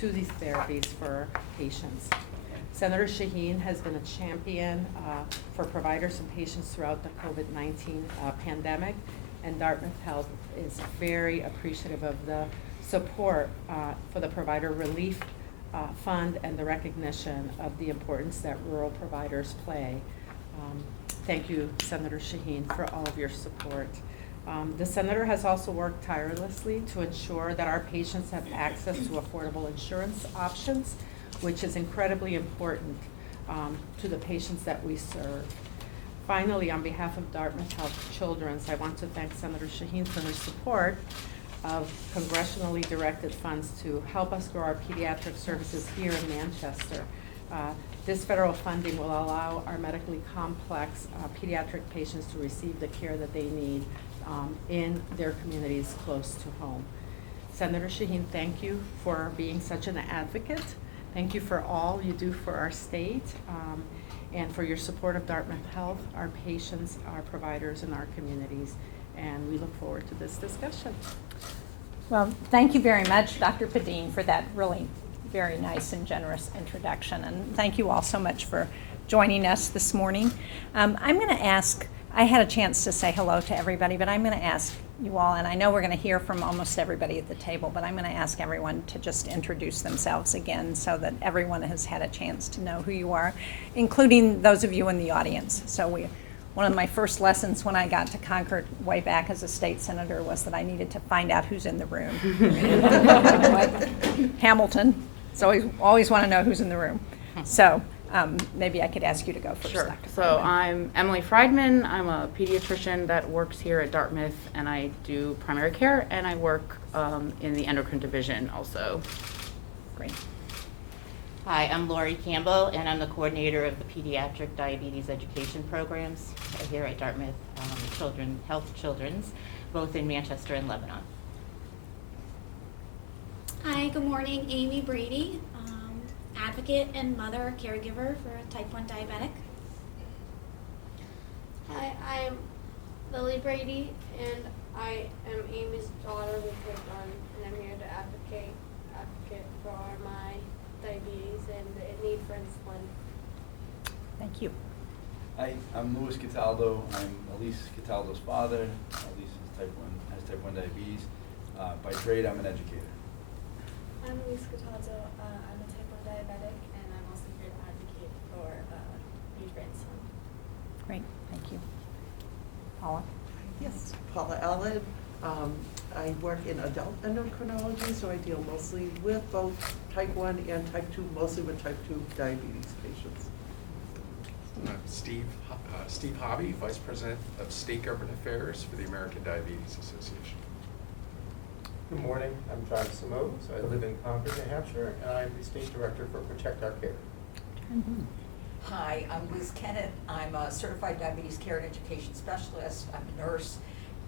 to these therapies for patients. Senator Shaheen has been a champion for providers and patients throughout the COVID-19 pandemic, and Dartmouth Health is very appreciative of the support for the Provider Relief Fund and the recognition of the importance that rural providers play. Thank you, Senator Shaheen, for all of your support. The Senator has also worked tirelessly to ensure that our patients have access to affordable insurance options, which is incredibly important to the patients that we serve. Finally, on behalf of Dartmouth Health Children's, I want to thank Senator Shaheen for her support of congressionally directed funds to help us grow our pediatric services here in Manchester. This federal funding will allow our medically complex pediatric patients to receive the care that they need in their communities close to home. Senator Shaheen, thank you for being such an advocate. Thank you for all you do for our state and for your support of Dartmouth Health, our patients, our providers, and our communities. And we look forward to this discussion. Well, thank you very much, Dr. Padine, for that really very nice and generous introduction. And thank you all so much for joining us this morning. I'm going to ask, I had a chance to say hello to everybody, but I'm going to ask you all, and I know we're going to hear from almost everybody at the table, but I'm going to ask everyone to just introduce themselves again so that everyone has had a chance to know who you are, including those of you in the audience. So one of my first lessons when I got to Concord way back as a state senator was that I needed to find out who's in the room. Like Hamilton, so always want to know who's in the room. So maybe I could ask you to go first. Sure. Dr. So Friedman. I'm Emily Friedman. I'm a pediatrician that works here at Dartmouth, and I do primary care, and I work in the endocrine division also. Great. Hi, I'm Lori Campbell, and I'm the coordinator of the Pediatric Diabetes Education Programs here at Dartmouth Children's, both in Manchester and Lebanon. Hi, good morning. Amy Brady, advocate and mother caregiver for a type 1 diabetic. Hi, I am Lily Brady, and I am Amy's daughter with type 1, and I'm here to advocate for my diabetes and the need for insulin. Thank you. Hi, I'm Luis Cataldo. I'm Elise Cataldo's father. Elise has type 1 diabetes. By trade, I'm an educator. I'm Luis Cataldo. I'm a type 1 diabetic, and I'm also here to advocate for need for insulin. Great. Thank you. Paula? Yes, Paula Allen. I work in adult endocrinology, so I deal mostly with both type 1 and type 2, mostly with type 2 diabetes patients. Steve Hobby, Vice President of State Government Affairs for the American Diabetes Association. Good morning, I'm John Samo, so I live in Concord, New Hampshire, and I'm the State Director for Protect Our Care. Mm-hmm. Hi, I'm Liz Kennett. I'm a Certified Diabetes Care and Education Specialist. I'm a nurse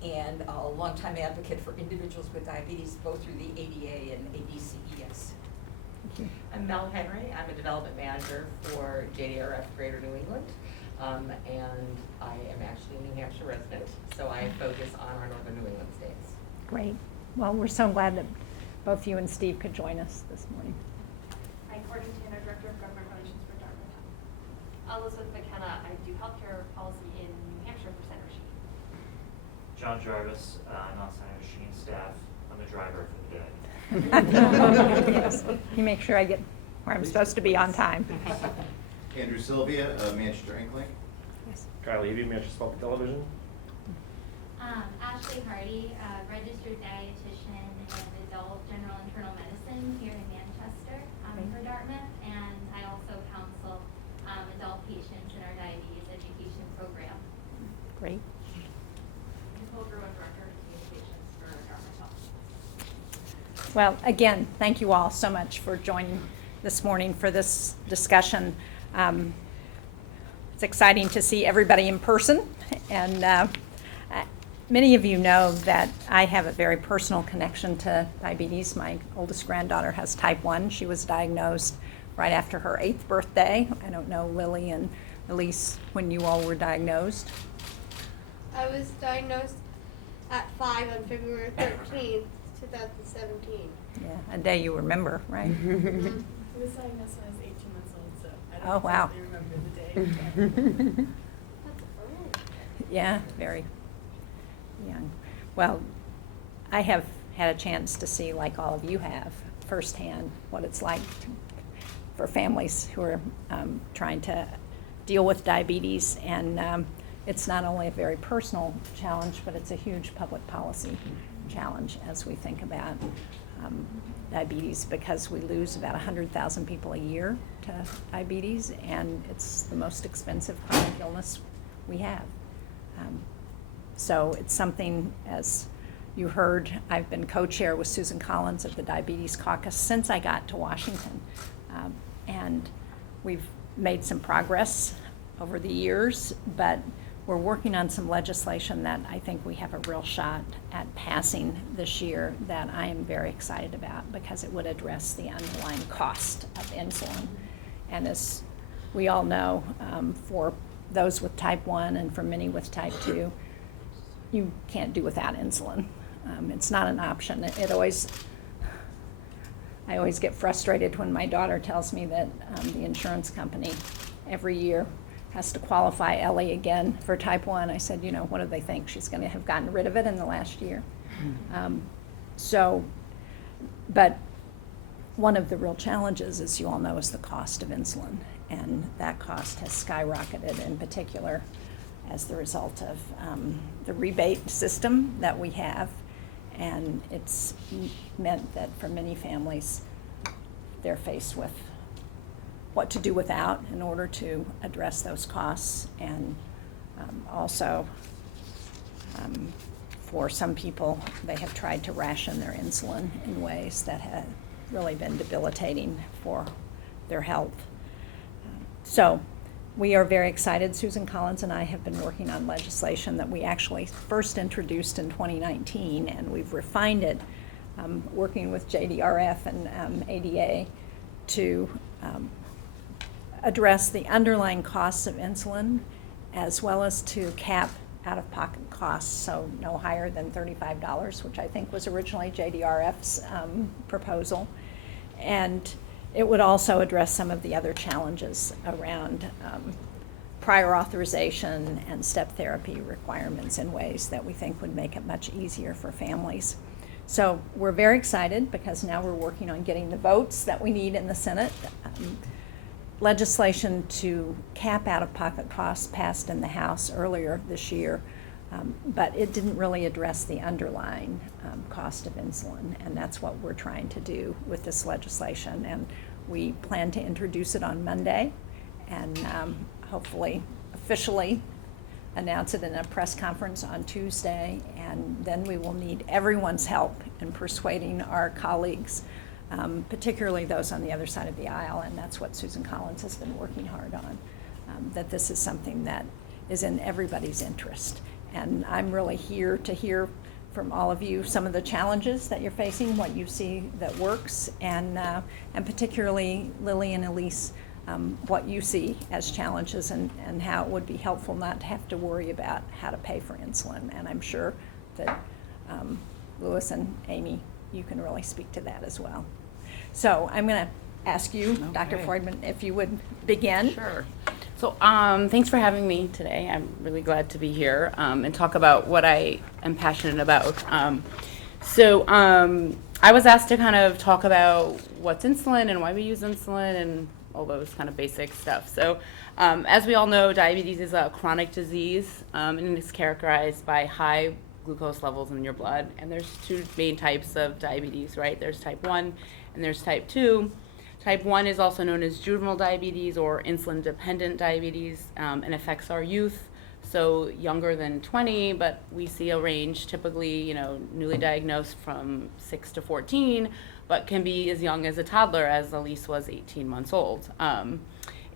and a longtime advocate for individuals with diabetes, both through the ADA and ABCES. I'm Mel Henry. I'm a development manager for JDRF Greater New England, and I am actually a New Hampshire resident, so I focus on our northern New England states. Great. Well, we're so glad that both you and Steve could join us this morning. I'm Courtney Tanner, Director of Government Relations for Dartmouth Health. Elizabeth McKenna, I do healthcare policy in New Hampshire for Senator Shaheen. John Jarvis, I'm on Senator Shaheen's staff. I'm the driver for the day. Yes. You make sure I get where I'm supposed to be on time. Andrew Sylvia, Manchester Inkling. Yes. Kyle Levy, Manchester Public Television. Ashley Hardy, registered dietitian and adult general internal medicine here in Manchester for Dartmouth, and I also counsel adult patients in our diabetes education program. Great. Nicole Gruen, Director of Communications for Dartmouth Health. Well, again, thank you all so much for joining this morning for this discussion. It's exciting to see everybody in person, and many of you know that I have a very personal connection to diabetes. My oldest granddaughter has type 1. She was diagnosed right after her 8th birthday. I don't know, Lily and Elise, when you all were diagnosed. I was diagnosed at 5 on February 13th, 2017. Yeah, a day you remember, right? He was diagnosed when I was 18 months old, so I Oh, don't wow. exactly remember the day. Yeah, very young. Well, I have had a chance to see, like all of you have, firsthand what it's like for families who are trying to deal with diabetes. And it's not only a very personal challenge, but it's a huge public policy challenge as we think about diabetes, because we lose about 100,000 people a year to diabetes, and it's the most expensive chronic illness we have. So it's something, as you heard, I've been co-chair with Susan Collins of the Diabetes Caucus since I got to Washington. And we've made some progress over the years, but we're working on some legislation that I think we have a real shot at passing this year that I am very excited about, because it would address the underlying cost of insulin. And as we all know, for those with type 1 and for many with type 2, you can't do without insulin. It's not an option. I always get frustrated when my daughter tells me that the insurance company every year has to qualify Ellie again for type 1. I said, you know, what do they think? She's going to have gotten rid of it in the last year? But one of the real challenges, as you all know, is the cost of insulin. And that cost has skyrocketed, in particular as the result of the rebate system that we have. And it's meant that for many families, they're faced with what to do without in order to address those costs. And also, for some people, they have tried to ration their insulin in ways that have really been debilitating for their health. So we are very excited. Susan Collins and I have been working on legislation that we actually first introduced in 2019, and we've refined it, working with JDRF and ADA to address the underlying costs of insulin, as well as to cap out-of-pocket costs, so no higher than $35, which I think was originally JDRF's proposal. And it would also address some of the other challenges around prior authorization and step therapy requirements in ways that we think would make it much easier for families. So we're very excited, because now we're working on getting the votes that we need in the Senate. Legislation to cap out-of-pocket costs passed in the House earlier this year, but it didn't really address the underlying cost of insulin, and that's what we're trying to do with this legislation. And we plan to introduce it on Monday, and hopefully officially announce it in a press conference on Tuesday, and then we will need everyone's help in persuading our colleagues, particularly those on the other side of the aisle, and that's what Susan Collins has been working hard on, that this is something that is in everybody's interest. And I'm really here to hear from all of you some of the challenges that you're facing, what you see that works, and particularly Lily and Elise, what you see as challenges, and how it would be helpful not to have to worry about how to pay for insulin. And I'm sure that Louis and Amy, you can really speak to that as well. So I'm going to ask you, Dr. Freudman, if you would begin. Sure. So thanks for having me today. I'm really glad to be here and talk about what I am passionate about. I was asked to kind of talk about what's insulin and why we use insulin and all those kind of basic stuff. So as we all know, diabetes is a chronic disease, and it's characterized by high glucose levels in your blood. And there's two main types of diabetes, right? There's type 1 and there's type 2. Type 1 is also known as juvenile diabetes or insulin-dependent diabetes, and affects our youth, so younger than 20, but we see a range typically, newly diagnosed from 6 to 14, but can be as young as a toddler, as Elise was 18 months old.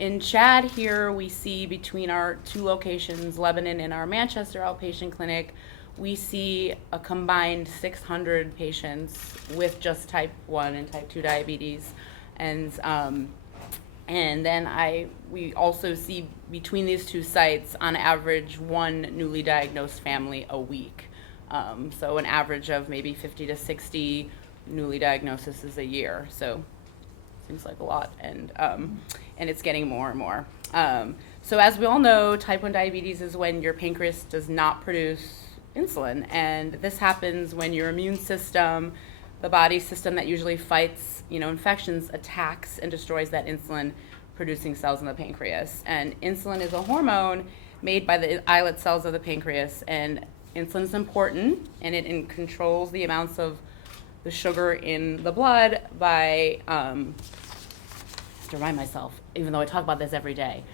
In Chad here, we see between our two locations, Lebanon and our Manchester outpatient clinic, we see a combined 600 patients with just type 1 and type 2 diabetes. And then we also see between these two sites, on average, one newly diagnosed family a week. So an average of maybe 50 to 60 newly diagnoses a year. So seems like a lot, and it's getting more and more. So as we all know, type 1 diabetes is when your pancreas does not produce insulin, and this happens when your immune system, the body system that usually fights, infections, attacks and destroys that insulin producing cells in the pancreas. And insulin is a hormone made by the islet cells of the pancreas, and insulin is important, and it controls the amounts of the sugar in the blood by, to remind myself, even though I talk about this every day,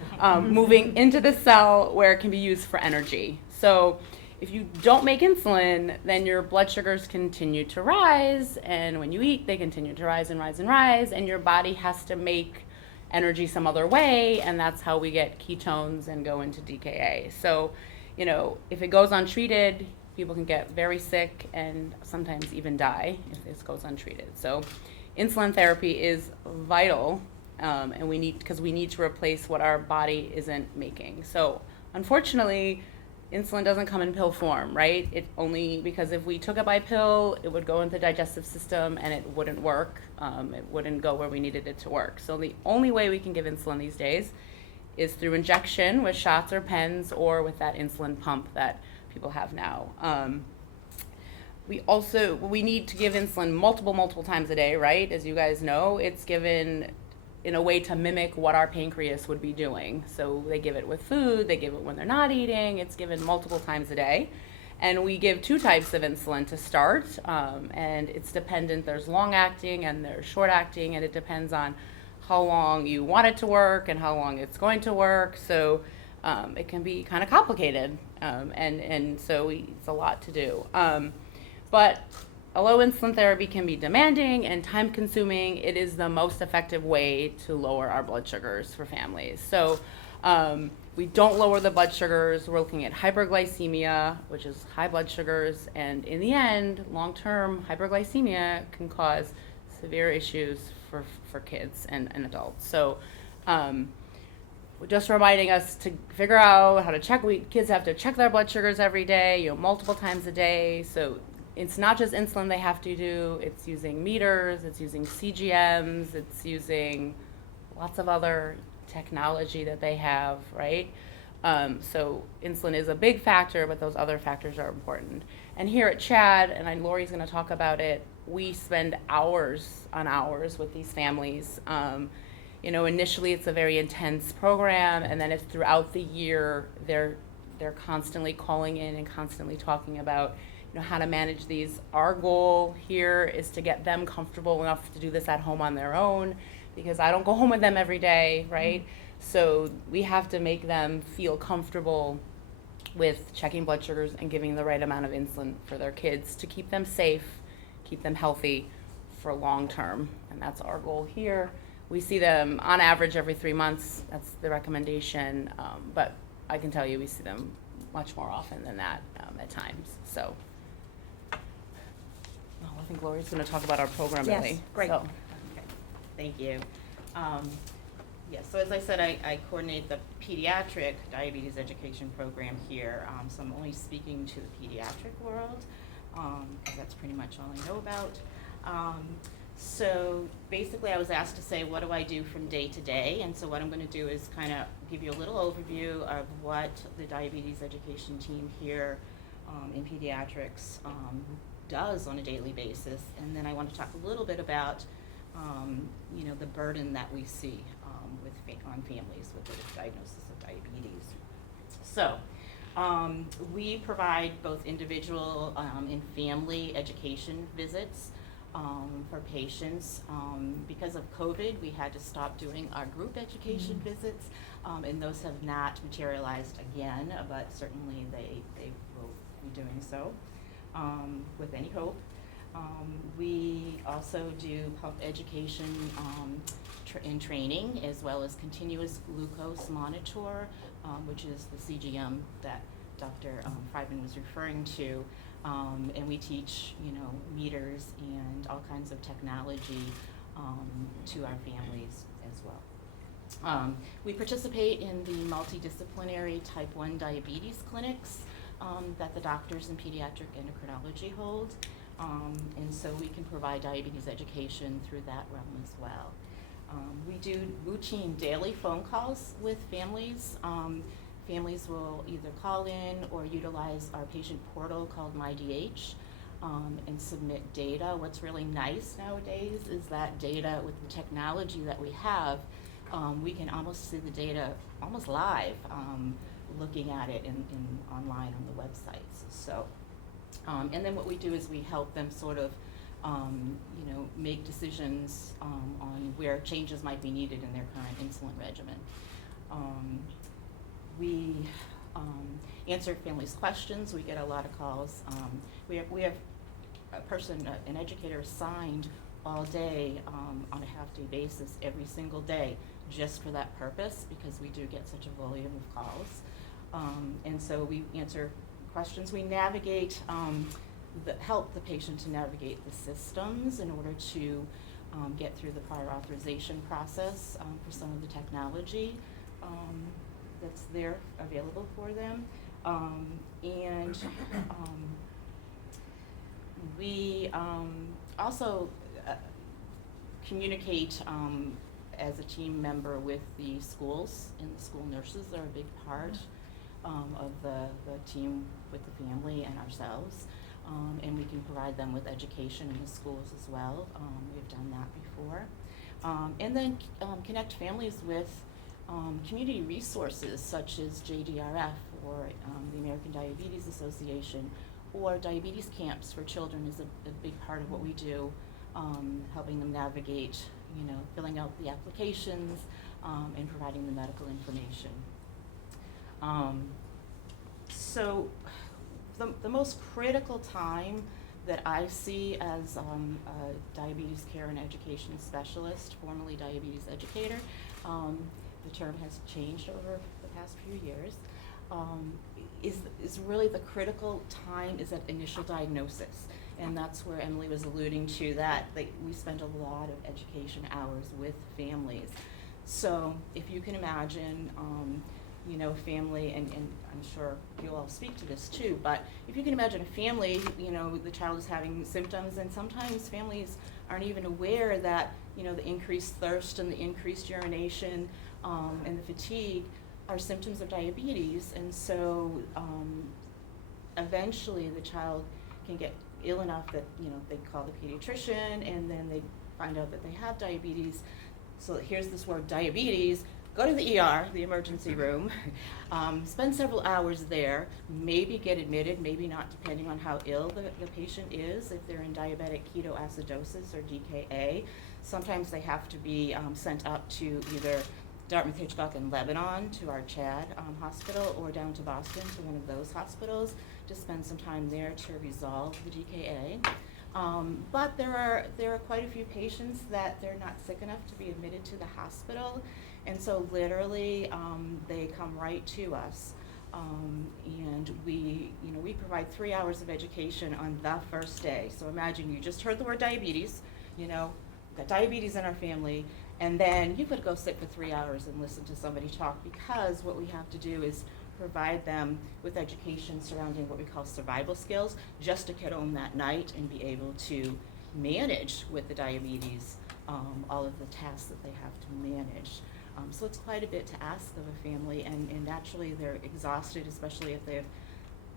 moving into the cell where it can be used for energy. So if you don't make insulin, then your blood sugars continue to rise, and when you eat, they continue to rise and rise and rise, and your body has to make energy some other way, and that's how we get ketones and go into DKA. So, if it goes untreated, people can get very sick and sometimes even die if this goes untreated. So insulin therapy is vital, and we need to replace what our body isn't making. So unfortunately, insulin doesn't come in pill form, right? Because if we took it by pill, it would go into the digestive system and it wouldn't work. It wouldn't go where we needed it to work. So the only way we can give insulin these days is through injection with shots or pens, or with that insulin pump that people have now. We need to give insulin multiple times a day, right? As you guys know, it's given in a way to mimic what our pancreas would be doing. So they give it with food, they give it when they're not eating, it's given multiple times a day. And we give 2 types of insulin to start, and it's dependent. There's long acting and there's short acting, and it depends on how long you want it to work and how long it's going to work. So it can be kind of complicated, and so it's a lot to do. But although insulin therapy can be demanding and time-consuming, it is the most effective way to lower our blood sugars for families. So we don't lower the blood sugars. We're looking at hyperglycemia, which is high blood sugars, and in the end, long-term hyperglycemia can cause severe issues for kids and adults. So just reminding us to figure out how to check. Kids have to check their blood sugars every day, multiple times a day. So it's not just insulin they have to do. It's using meters, it's using CGMs, it's using lots of other technology that they have, right? So insulin is a big factor, but those other factors are important. And here at CHAD, and Lori's going to talk about it, we spend hours on hours with these families. Initially it's a very intense program, and then it's throughout the year they're constantly calling in and constantly talking about how to manage these. Our goal here is to get them comfortable enough to do this at home on their own, because I don't go home with them every day, right? Mm-hmm. So we have to make them feel comfortable with checking blood sugars and giving the right amount of insulin for their kids to keep them safe, keep them healthy for long term. And that's our goal here. We see them on average every 3 months. That's the recommendation. But I can tell you we see them much more often than that at times. So I think Lori's going to talk about our program, yes, really. Great. So. Okay, thank you. So as I said, I coordinate the pediatric diabetes education program here. So I'm only speaking to the pediatric world, because that's pretty much all I know about. So basically I was asked to say, what do I do from day to day? And so what I'm going to do is kind of give you a little overview of what the diabetes education team here in pediatrics does on a daily basis. And then I want to talk a little bit about the burden that we see on families with the diagnosis of diabetes. So we provide both individual and family education visits for patients. Because of COVID, we had to stop doing our group education visits, and those have not materialized again, but certainly they will be doing so with any hope. We also do pump education and training, as well as continuous glucose monitor, which is the CGM that Dr. Friedman was referring to. And we teach, meters and all kinds of technology to our families as well. We participate in the multidisciplinary type 1 diabetes clinics that the doctors in pediatric endocrinology hold. And so we can provide diabetes education through that realm as well. We do routine daily phone calls with families. Families will either call in or utilize our patient portal called MyDH and submit data. What's really nice nowadays is that data, with the technology that we have, we can almost see the data almost live, looking at it in online on the websites. So, and then what we do is we help them sort of make decisions on where changes might be needed in their current insulin regimen. We answer families' questions. We get a lot of calls. We have a person, an educator assigned all day on a half-day basis every single day just for that purpose, because we do get such a volume of calls. And so we answer questions. We navigate, help the patient to navigate the systems in order to get through the prior authorization process for some of the technology that's there available for them. We also communicate as a team member with the schools, and the school nurses are a big part of the team with the family and ourselves. And we can provide them with education in the schools as well. We've done that before. And then connect families with community resources such as JDRF or the American Diabetes Association, or diabetes camps for children is a big part of what we do, helping them navigate, filling out the applications and providing the medical information. So the most critical time that I see as a diabetes care and education specialist, formerly diabetes educator, the term has changed over the past few years, is really the critical time is that initial diagnosis. And that's where Emily was alluding to that we spend a lot of education hours with families. So if you can imagine, family, and I'm sure you'll all speak to this too, but if you can imagine a family, the child is having symptoms, and sometimes families aren't even aware that, the increased thirst and the increased urination and the fatigue are symptoms of diabetes. And so eventually the child can get ill enough that, they call the pediatrician, and then they find out that they have diabetes. So here's this word diabetes. Go to the ER, the emergency room, spend several hours there, maybe get admitted, maybe not, depending on how ill the patient is. If they're in diabetic ketoacidosis or DKA, sometimes they have to be sent up to either Dartmouth, Hitchcock, and Lebanon to our CHAD hospital, or down to Boston to one of those hospitals to spend some time there to resolve the DKA. But there are quite a few patients that they're not sick enough to be admitted to the hospital, and so literally they come right to us, and we provide 3 hours of education on the first day. So imagine you just heard the word diabetes, we've got diabetes in our family, and then you could go sit for 3 hours and listen to somebody talk, because what we have to do is provide them with education surrounding what we call survival skills, just to get home that night and be able to manage with the diabetes all of the tasks that they have to manage. So it's quite a bit to ask of a family, and naturally they're exhausted, especially if they've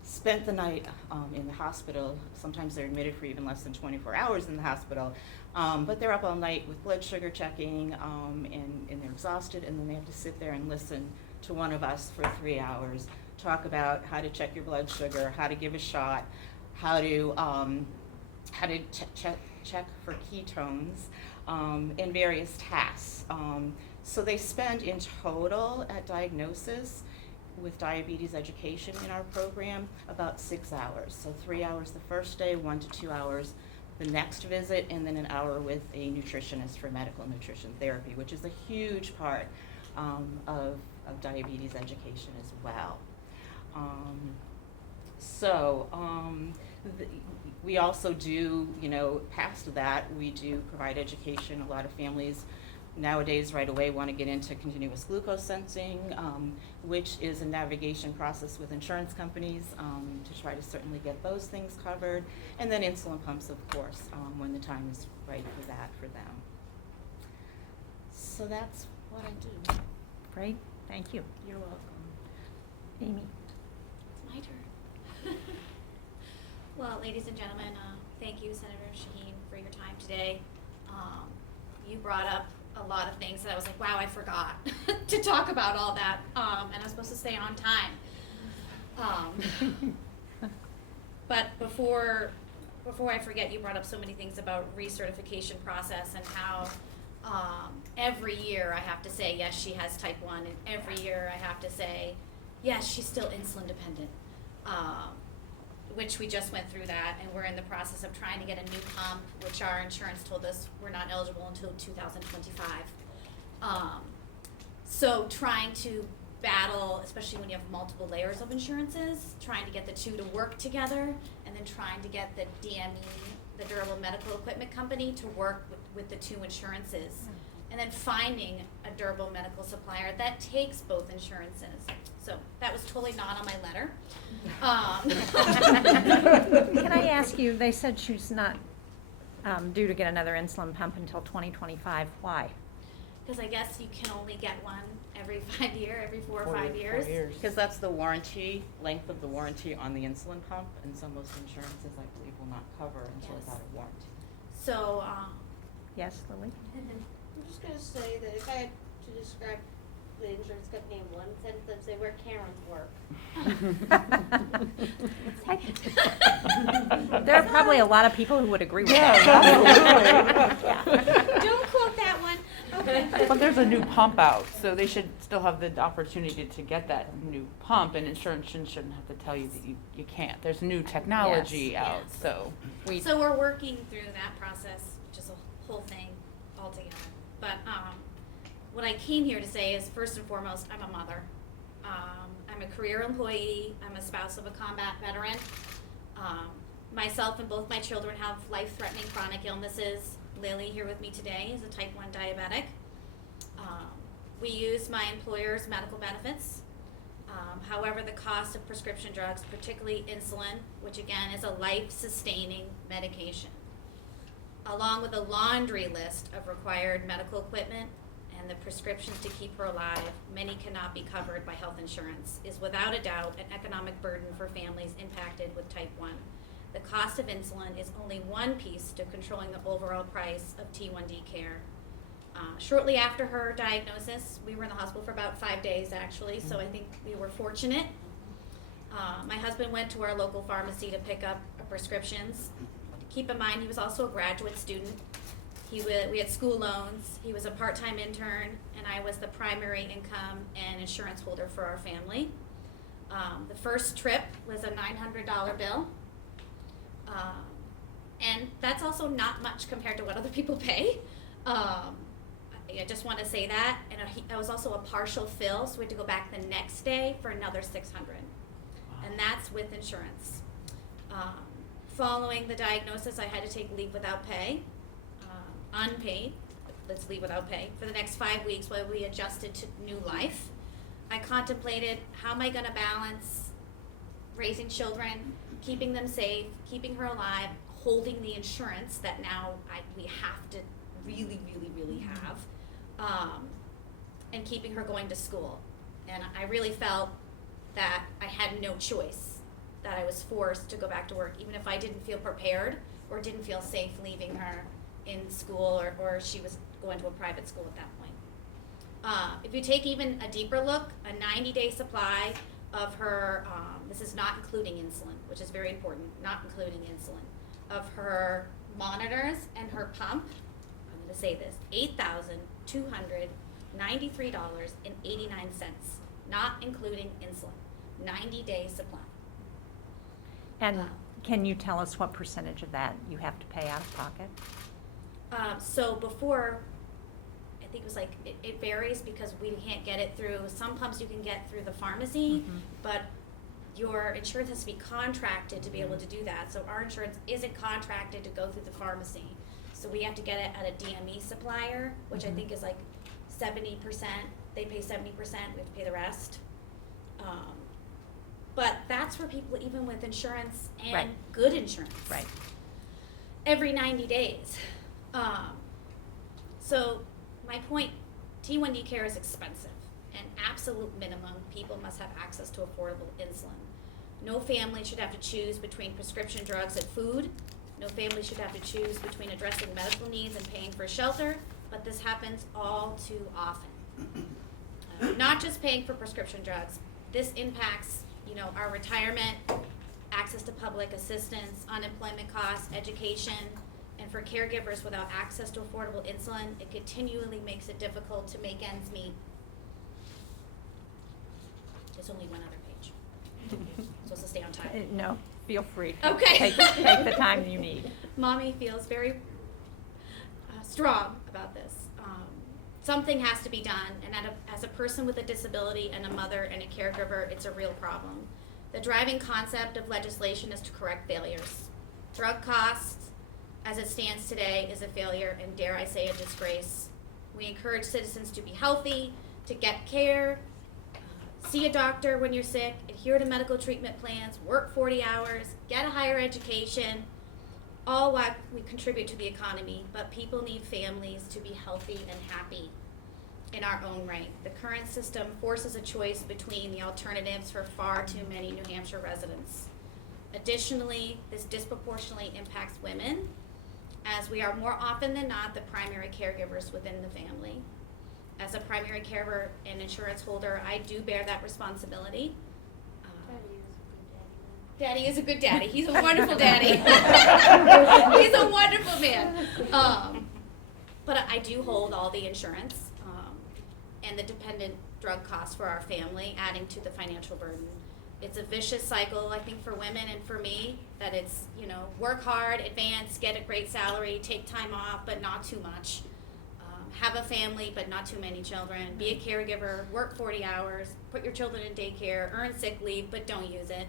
spent the night in the hospital. Sometimes they're admitted for even less than 24 hours in the hospital, but they're up all night with blood sugar checking, and they're exhausted, and then they have to sit there and listen to one of us for 3 hours, talk about how to check your blood sugar, how to give a shot, how to check for ketones, and various tasks. So they spend in total at diagnosis with diabetes education in our program about 6 hours. So 3 hours the first day, 1 to 2 hours the next visit, and then an hour with a nutritionist for medical nutrition therapy, which is a huge part of diabetes education as well. We also do, past that, we do provide education. A lot of families nowadays right away want to get into continuous glucose sensing, which is a navigation process with insurance companies to try to certainly get those things covered. And then insulin pumps, of course, when the time is right for that for them. So that's what I do. Great, thank you. You're welcome. Amy? It's my turn. Well, ladies and gentlemen, thank you, Senator Shaheen, for your time today. You brought up a lot of things that I was like, wow, I forgot to talk about all that, and I'm supposed to stay on time. But before I forget, you brought up so many things about recertification process and how every year I have to say, yes, she has type 1, and every year I have to say, yes, she's still insulin dependent, which we just went through that, and we're in the process of trying to get a new pump, which our insurance told us we're not eligible until 2025. So trying to battle, especially when you have multiple layers of insurances, trying to get the two to work together, and then trying to get the DME, the Durable Medical Equipment Company, to work with the two insurances. And then finding a durable medical supplier that takes both insurances. So that was totally not on my letter. Can I ask you, they said she's not due to get another insulin pump until 2025. Why? Because I guess you can only get one every 4 or 5 years. Because that's the warranty, length of the warranty on the insulin pump, and so most insurances, I believe, will not cover until it's out of warranty. So, Yes, Lily? I'm just gonna say that if I had to describe the insurance company in one sentence, I'd say we're Karen's work. There are probably a lot of people who would agree with Yeah, that. absolutely. don't quote that one. Okay. But there's a new pump out, so they should still have the opportunity to get that new pump, and insurance shouldn't have to tell you that you can't. There's new technology Yes, out, yes. so we. So we're working through that process, which is a whole thing altogether. But what I came here to say is, first and foremost, I'm a mother. I'm a career employee. I'm a spouse of a combat veteran. Myself and both my children have life-threatening chronic illnesses. Lily, here with me today, is a type 1 diabetic. We use my employer's medical benefits. However, the cost of prescription drugs, particularly insulin, which again is a life-sustaining medication, along with a laundry list of required medical equipment and the prescriptions to keep her alive, many cannot be covered by health insurance, is without a doubt an economic burden for families impacted with type 1. The cost of insulin is only one piece to controlling the overall price of T1D care. Shortly after her diagnosis, we were in the hospital for about 5 days actually, so I think we were fortunate. My husband went to our local pharmacy to pick up prescriptions. Keep in mind, he was also a graduate student. We had school loans. He was a part-time intern, and I was the primary income and insurance holder for our family. The first trip was a $900 bill. And that's also not much compared to what other people pay. I just want to say that. And I was also a partial fill, so we had to go back the next day for another $600. And that's with insurance. Following the diagnosis, I had to take leave without pay, unpaid, let's leave without pay, for the next 5 weeks while we adjusted to new life. I contemplated, how am I going to balance raising children, keeping them safe, keeping her alive, holding the insurance that now we have to really, really, really have, and keeping her going to school. And I really felt that I had no choice, that I was forced to go back to work, even if I didn't feel prepared or didn't feel safe leaving her in school, or she was going to a private school at that point. If you take even a deeper look, a 90-day supply of her, this is not including insulin, which is very important, not including insulin, of her monitors and her pump, I'm going to say this, $8,293.89, not including insulin, 90-day supply. And can you tell us what percentage of that you have to pay out of pocket? So before, I think it was like, it varies because we can't get it through, some pumps you can get through the pharmacy, but your insurance has to be contracted to be able to do that. So our insurance isn't contracted to go through the pharmacy. So we have to get it at a DME supplier, which I think is like 70%. They pay 70%, we have to pay the rest. But that's for people even with insurance and Right. good insurance. Right. Every 90 days. So my point, T1D care is expensive. And absolute minimum, people must have access to affordable insulin. No family should have to choose between prescription drugs and food. No family should have to choose between addressing medical needs and paying for shelter, but this happens all too often. Not just paying for prescription drugs. This impacts, our retirement, access to public assistance, unemployment costs, education, and for caregivers without access to affordable insulin, it continually makes it difficult to make ends meet. There's only one other page. Supposed to stay on time. No, feel free. to Okay. Take the time you need. Mommy feels very strong about this. Something has to be done, and as a person with a disability and a mother and a caregiver, it's a real problem. The driving concept of legislation is to correct failures. Drug costs, as it stands today, is a failure, and dare I say, a disgrace. We encourage citizens to be healthy, to get care, see a doctor when you're sick, adhere to medical treatment plans, work 40 hours, get a higher education, all while we contribute to the economy, but people need families to be healthy and happy in our own right. The current system forces a choice between the alternatives for far too many New Hampshire residents. Additionally, this disproportionately impacts women, as we are more often than not the primary caregivers within the family. As a primary caregiver and insurance holder, I do bear that responsibility. Daddy is a good daddy. He's a wonderful daddy. He's a wonderful man. But I do hold all the insurance and the dependent drug costs for our family, adding to the financial burden. It's a vicious cycle, I think, for women and for me, that it's, work hard, advance, get a great salary, take time off, but not too much. Have a family, but not too many children. Be a caregiver, work 40 hours, put your children in daycare, earn sick leave, but don't use it,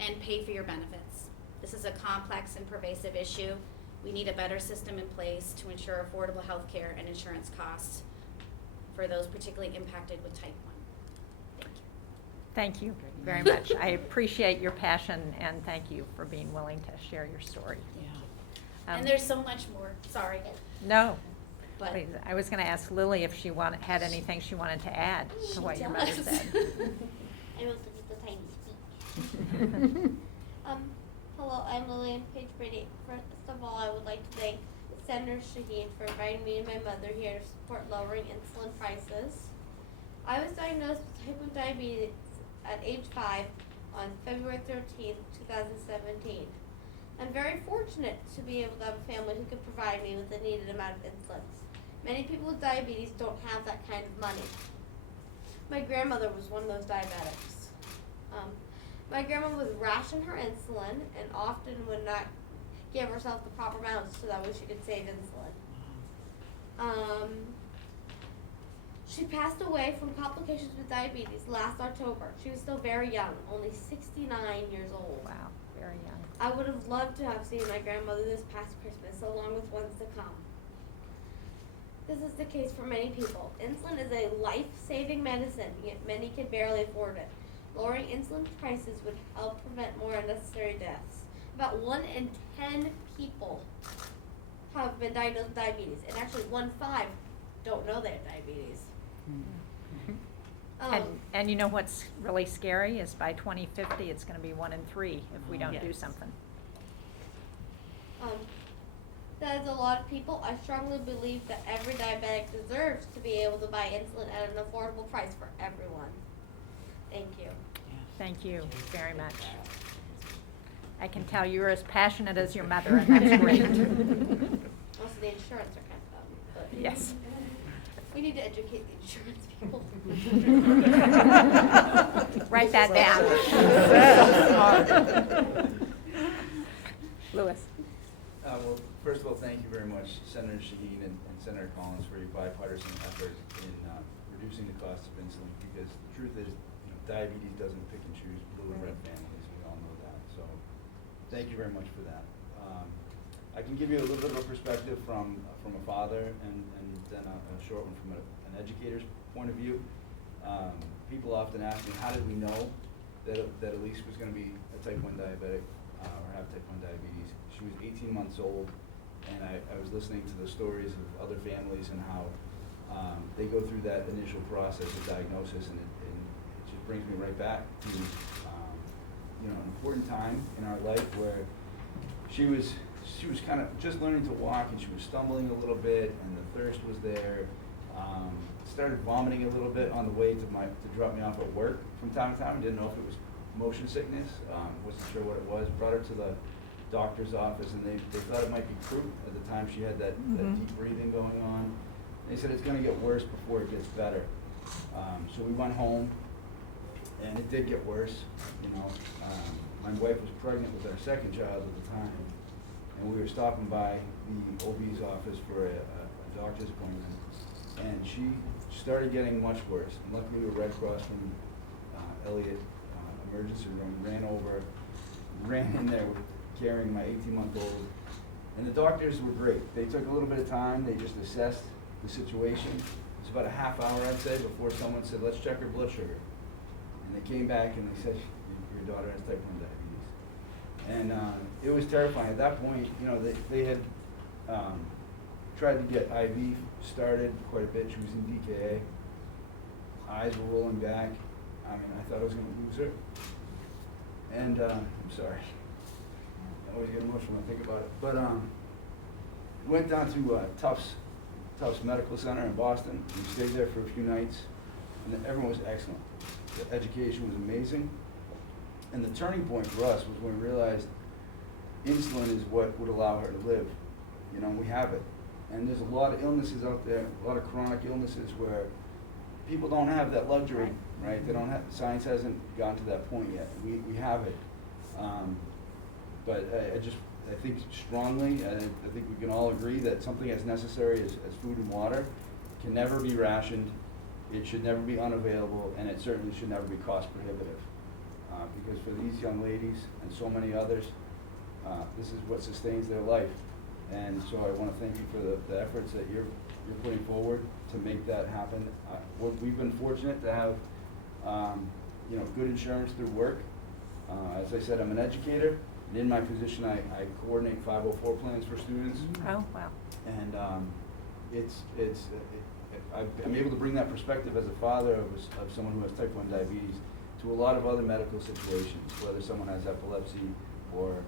and pay for your benefits. This is a complex and pervasive issue. We need a better system in place to ensure affordable health care and insurance costs for those particularly impacted with type 1. Thank you. Thank you very much. I appreciate your passion, and thank you for being willing to share your story. Yeah. And there's so much more. Sorry. No. But Please. I was going to ask Lily if she had anything she wanted to add to what your mother said. I was just a tiny speech. Hello, I'm Lillian Page Brady. First of all, I would like to thank Sen Shaheen for inviting me and my mother here to support lowering insulin prices. I was diagnosed with type 1 diabetes at age 5 on February 13th, 2017. I'm very fortunate to be able to have a family who can provide me with the needed amount of insulin. Many people with diabetes don't have that kind of money. My grandmother was one of those diabetics. My grandma would ration her insulin and often would not give herself the proper amount so that way she could save insulin. She passed away from complications with diabetes last October. She was still very young, only 69 years old. Wow, very young. I would have loved to have seen my grandmother this past Christmas, along with ones to come. This is the case for many people. Insulin is a life-saving medicine, yet many can barely afford it. Lowering insulin prices would help prevent more unnecessary deaths. About 1 in 10 people have been diagnosed with diabetes, and actually 1 in 5 don't know they have diabetes. And you know what's really scary is by 2050 it's going to be 1 in 3 if we don't do something. That is a lot of people. I strongly believe that every diabetic deserves to be able to buy insulin at an affordable price for everyone. Thank you. Thank you very much. I can tell you're as passionate as your mother, and that's great. Also, the insurance are kind of dumb. But Yes. We need to educate the insurance people. Write that down. Louis. Well, first of all, thank you very much, Senator Shaheen and Senator Collins, for your bipartisan effort in reducing the cost of insulin, because the truth is, diabetes doesn't pick and choose blue and red families. We all know that. So thank you very much for that. I can give you a little bit of a perspective from a father and then a short one from an educator's point of view. People often ask me, how did we know that Elise was going to be a type 1 diabetic or have type 1 diabetes? She was 18 months old, and I was listening to the stories of other families and how they go through that initial process of diagnosis, and it just brings me right back to an important time in our life where she was kind of just learning to walk, and she was stumbling a little bit, and the thirst was there. Started vomiting a little bit on the way to drop me off at work from time to time. Didn't know if it was motion sickness. Wasn't sure what it was. Brought her to the doctor's office, and they thought it might be croup. At the time, she had that deep breathing going on. They said it's going to get worse before it gets better. So we went home, and it did get worse. My wife was pregnant with our second child at the time, and we were stopping by the OB's office for a doctor's appointment, and she started getting much worse. And luckily, we were Red Cross from Elliott emergency room, ran in there carrying my 18-month-old, and the doctors were great. They took a little bit of time. They just assessed the situation. It was about a half hour, I'd say, before someone said, let's check her blood sugar. And they came back and they said, your daughter has type 1 diabetes. And it was terrifying. At that point, they had tried to get IV started quite a bit. She was in DKA. Eyes were rolling back. I mean, I thought I was going to lose her. And I'm sorry. I always get emotional when I think about it. But went down to Tufts Medical Center in Boston. We stayed there for a few nights, and everyone was excellent. The education was amazing. And the turning point for us was when we realized insulin is what would allow her to live. We have it. And there's a lot of illnesses out there, a lot of chronic illnesses where people don't have that luxury, right? They don't have, science hasn't gotten to that point yet. We have it. But I think strongly, I think we can all agree that something as necessary as food and water can never be rationed, it should never be unavailable, and it certainly should never be cost prohibitive. Because for these young ladies and so many others, this is what sustains their life. And so I want to thank you for the efforts that you're putting forward to make that happen. We've been fortunate to have good insurance through work. As I said, I'm an educator, and in my position I coordinate 504 plans for students. Oh, wow. And I'm able to bring that perspective as a father of someone who has type 1 diabetes to a lot of other medical situations, whether someone has epilepsy or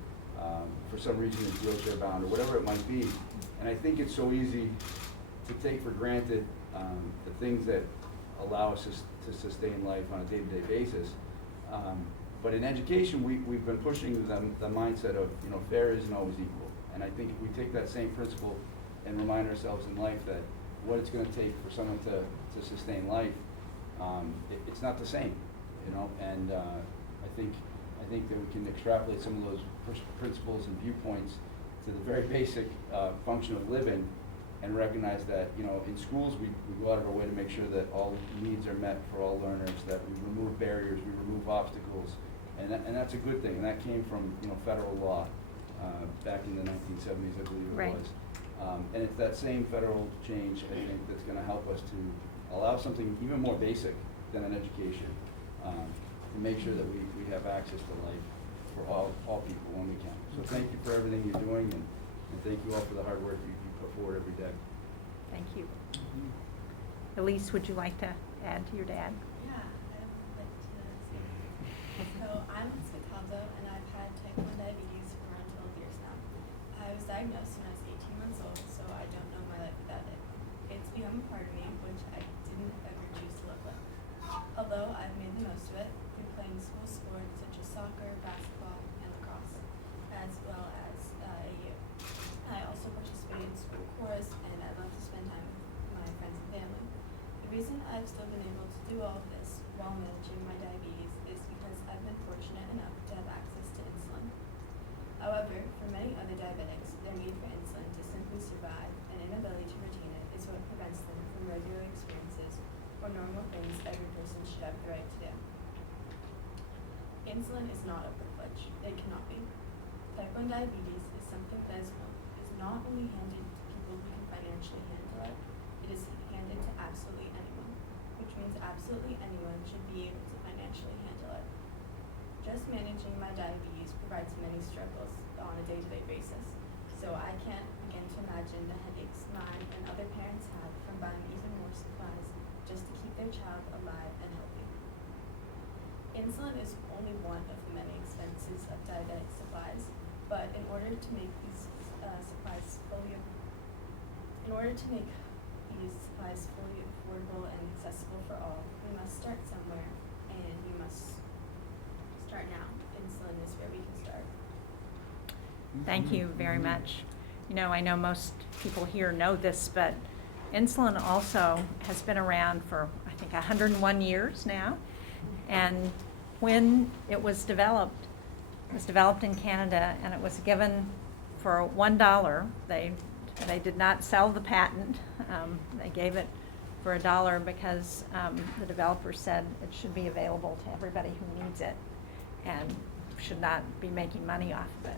for some reason is wheelchair bound or whatever it might be. And I think it's so easy to take for granted the things that allow us to sustain life on a day-to-day basis. But in education, we've been pushing the mindset of, fair isn't always equal. And I think if we take that same principle and remind ourselves in life that what it's going to take for someone to sustain life, it's not the same, And I think that we can extrapolate some of those principles and viewpoints to the very basic function of living, and recognize that, in schools we go out of our way to make sure that all needs are met for all learners, that we remove barriers, we remove obstacles, and that's a good thing. And that came from, federal law back in the 1970s, I believe it was. And it's that same federal change, I think, that's going to help us to allow something even more basic than an education, to make sure that we have access to life for all people when we can. So thank you for everything you're doing, and thank you all for the hard work you put forward every day. Thank you. Elise, would you like to add to your dad? Yeah, I would like to say. So I'm Svetazo, and I've had type 1 diabetes for around 12 years now. I was diagnosed when I was 18 months old, so I don't know my life without it. It's become a part of me, which I didn't ever choose to live with. Although I've made the most of it through playing school sports such as soccer, basketball, and lacrosse, as well as I also participate in school chorus, and I love to spend time with my friends and family. The reason I've still been able to do all of this while managing my diabetes is because I've been fortunate enough to have access to insulin. However, for many other diabetics, their need for insulin to simply survive and inability to retain it is what prevents them from regular experiences or normal things every person should have the right to do. Insulin is not a privilege. It cannot be. Type 1 diabetes is something that is not only handed to people who can financially handle it, it is handed to absolutely anyone, which means absolutely anyone should be able to financially handle it. Just managing my diabetes provides many struggles on a day-to-day basis, so I can't begin to imagine the headaches mine and other parents have from buying even more supplies just to keep their child alive and healthy. Insulin is only one of the many expenses of diabetic supplies, but in order to make these supplies fully affordable and accessible for all, we must start somewhere, and we must start now. Insulin is where we can start. Thank you very much. You know, I know most people here know this, but insulin also has been around for, I think, 101 years now. And when it was developed in Canada, and it was given for $1. They did not sell the patent. They gave it for $1 because the developers said it should be available to everybody who needs it and should not be making money off of it.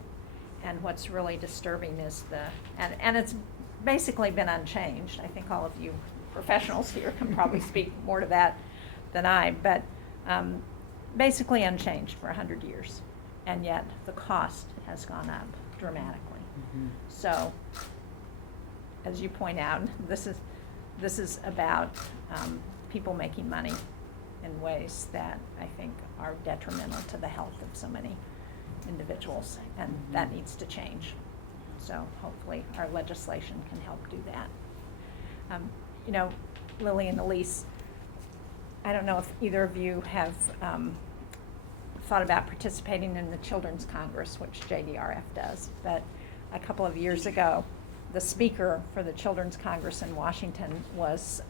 And what's really disturbing is and it's basically been unchanged. I think all of you professionals here can probably speak more to that than I, but basically unchanged for 100 years. And yet the cost has gone up dramatically. So, as you point out, this is about people making money in ways that I think are detrimental to the health of so many individuals, and that needs to change. So hopefully our legislation can help do that. You know, Lily and Elise, I don't know if either of you have thought about participating in the Children's Congress, which JDRF does, but a couple of years ago, the speaker for the Children's Congress in Washington was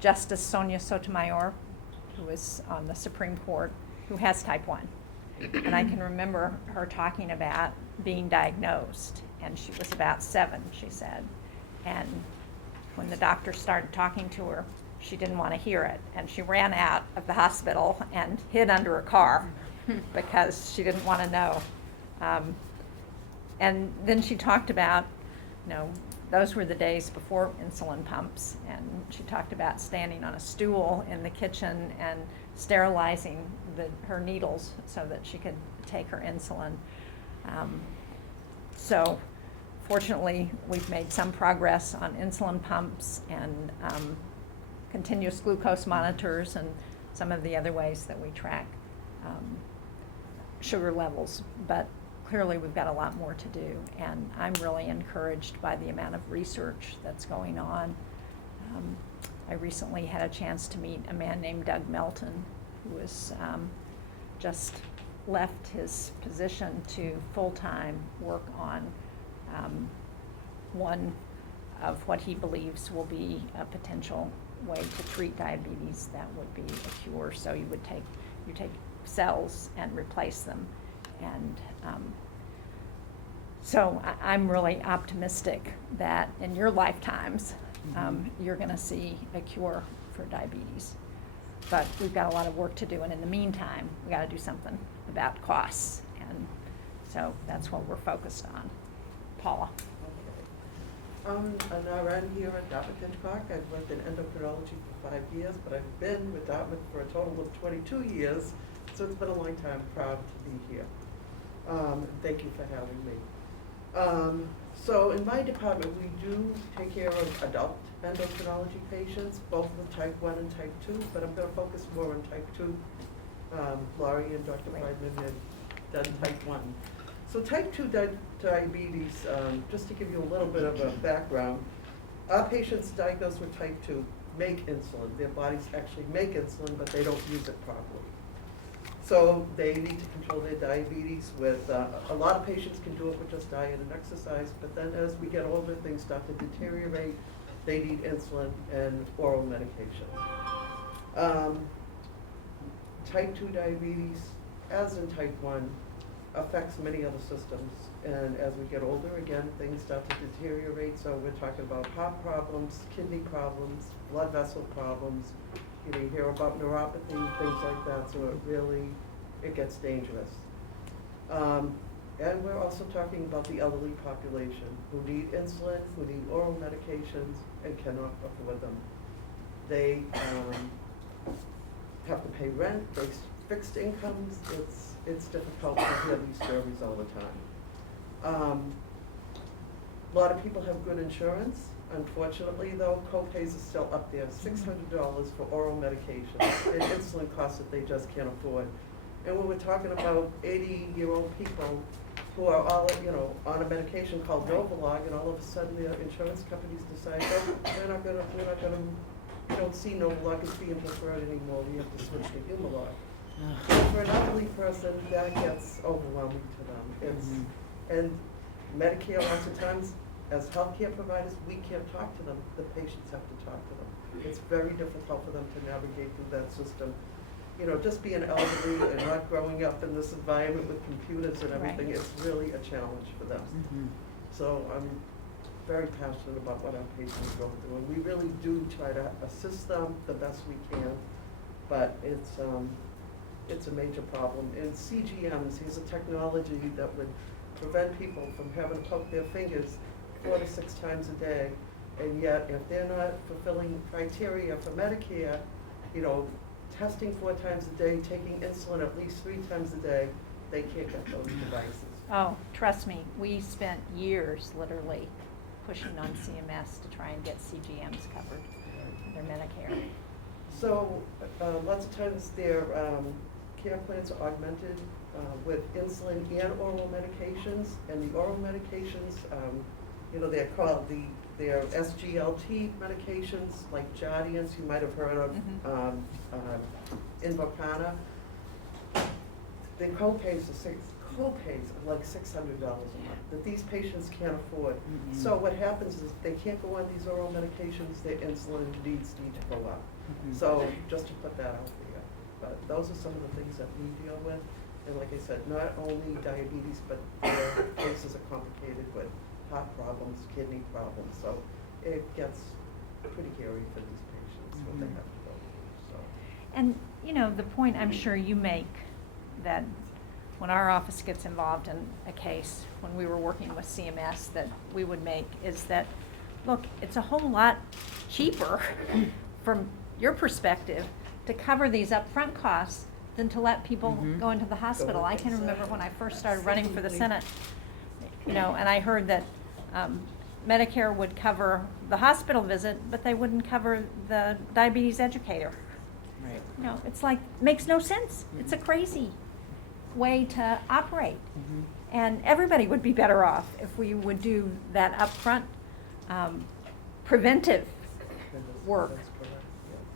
Justice Sonia Sotomayor, who is on the Supreme Court, who has type 1. And I can remember her talking about being diagnosed, and she was about 7, she said. And when the doctor started talking to her, she didn't want to hear it, and she ran out of the hospital and hid under a car because she didn't want to know. And then she talked about, you know, those were the days before insulin pumps, and she talked about standing on a stool in the kitchen and sterilizing her needles so that she could take her insulin. So fortunately, we've made some progress on insulin pumps and continuous glucose monitors and some of the other ways that we track sugar levels. But clearly we've got a lot more to do, and I'm really encouraged by the amount of research that's going on. I recently had a chance to meet a man named Doug Melton, who has just left his position to full-time work on one of what he believes will be a potential way to treat diabetes that would be a cure. So you take cells and replace them. And so I'm really optimistic that in your lifetimes, you're going to see a cure for diabetes. But we've got a lot of work to do, and in the meantime, we got to do something about costs. And so that's what we're focused on. Paula. I'm an RN here at Dartmouth Hitchcock. I've worked in endocrinology for 5 years, but I've been with Dartmouth for a total of 22 years, so it's been a long time. Proud to be here. Thank you for having me. So in my department, we do take care of adult endocrinology patients, both with type 1 and type 2, but I'm going to focus more on type 2. Laurie and Dr. Friedman had done type 1. So type 2 diabetes, just to give you a little bit of a background, our patients diagnosed with type 2 make insulin. Their bodies actually make insulin, but they don't use it properly. So they need to control their diabetes with, a lot of patients can do it with just diet and exercise, but then as we get older, things start to deteriorate. They need insulin and oral medication. Type 2 diabetes, as in type 1, affects many other systems. And as we get older, again, things start to deteriorate. So we're talking about heart problems, kidney problems, blood vessel problems. You know, you hear about neuropathy, things like that. So it gets dangerous. And we're also talking about the elderly population who need insulin, who need oral medications, and cannot afford them. They have to pay rent, they fixed incomes. It's difficult to hear these stories all the time. A lot of people have good insurance. Unfortunately, though, co-pays are still up there, $600 for oral medication and insulin costs that they just can't afford. And when we're talking about 80-year-old people who are all, on a medication called Novolog, and all of a sudden their insurance companies decide, oh, we don't see Novolog as being preferred anymore, we have to switch to Humalog. For an elderly person, that gets overwhelming to them. And Medicare, lots of times, as healthcare providers, we can't talk to them, the patients have to talk to them. It's very difficult for them to navigate through that system. Just being elderly and not growing up in this environment with computers and everything, it's really a challenge for them. So I'm very passionate about what our patients go through, and we really do try to assist them the best we can, but it's a major problem. And CGMs is a technology that would prevent people from having to poke their fingers 4 to 6 times a day, and yet if they're not fulfilling criteria for Medicare, testing 4 times a day, taking insulin at least 3 times a day, they can't get those devices. Oh, trust me, we spent years literally pushing on CMS to try and get CGMs covered, their Medicare. So lots of times their care plans are augmented with insulin and oral medications, and the oral medications, they're called they're SGLT medications, like Jardiance, you might have heard of, Invokana. The co-pays are like $600 a month that these patients can't afford. So what happens is they can't go on these oral medications, their insulin needs need to go up. So just to put that out there. But those are some of the things that we deal with. And like I said, not only diabetes, but their cases are complicated with heart problems, kidney problems. So it gets pretty hairy for these patients, what they have to go through. So. And, the point I'm sure you make that when our office gets involved in a case, when we were working with CMS, that we would make is that, look, it's a whole lot cheaper from your perspective to cover these upfront costs than to let people go into the hospital. I can remember when I first started running for the Senate, and I heard that Medicare would cover the hospital visit, but they wouldn't cover the diabetes educator. Right. It's like, makes no sense. It's a crazy way to operate. And everybody would be better off if we would do that upfront preventive work.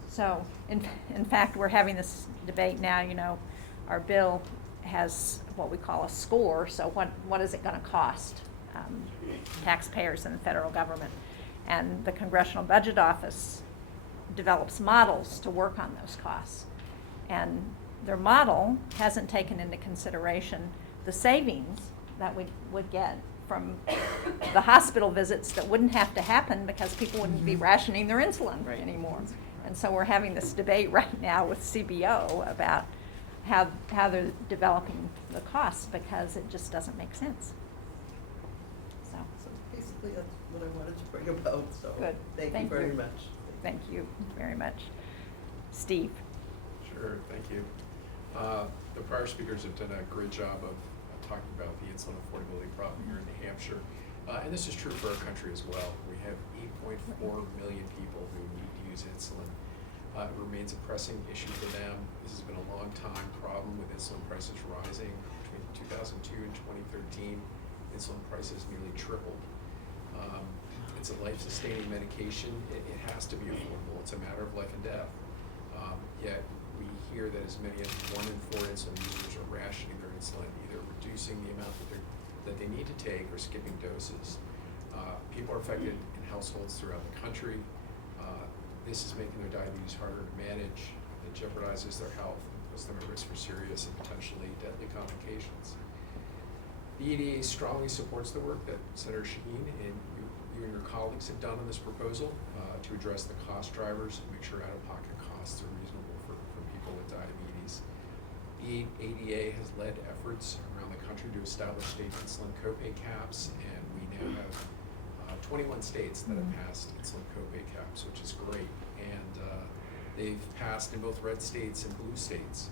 So, in fact, we're having this debate now, our bill has what we call a score, so what is it going to cost taxpayers and the federal government? And the Congressional Budget Office develops models to work on those costs. And their model hasn't taken into consideration the savings that we would get from the hospital visits that wouldn't have to happen because people wouldn't be rationing their insulin anymore. And so we're having this debate right now with CBO about how they're developing the costs because it just doesn't make sense. So basically that's what I wanted to bring about, so good. Thank you very much. Thank you very much. Steve. Sure, thank you. The prior speakers have done a great job of talking about the insulin affordability problem here in New Hampshire. And this is true for our country as well. We have 8.4 million people who need to use insulin. It remains a pressing issue for them. This has been a long time problem with insulin prices rising. Between 2002 and 2013, insulin prices nearly tripled. It's a life-sustaining medication. It has to be affordable. It's a matter of life and death. Yet we hear that as many as 1 in 4 insulin users are rationing their insulin, either reducing the amount that they need to take or skipping doses. People are affected in households throughout the country. This is making their diabetes harder to manage. It jeopardizes their health and puts them at risk for serious and potentially deadly complications. The EDA strongly supports the work that Senator Shaheen and you and your colleagues have done on this proposal to address the cost drivers and make sure out-of-pocket costs are reasonable for people with diabetes. The ADA has led efforts around the country to establish state insulin copay caps, and we now have 21 states that have passed insulin copay caps, which is great. And they've passed in both red states and blue states.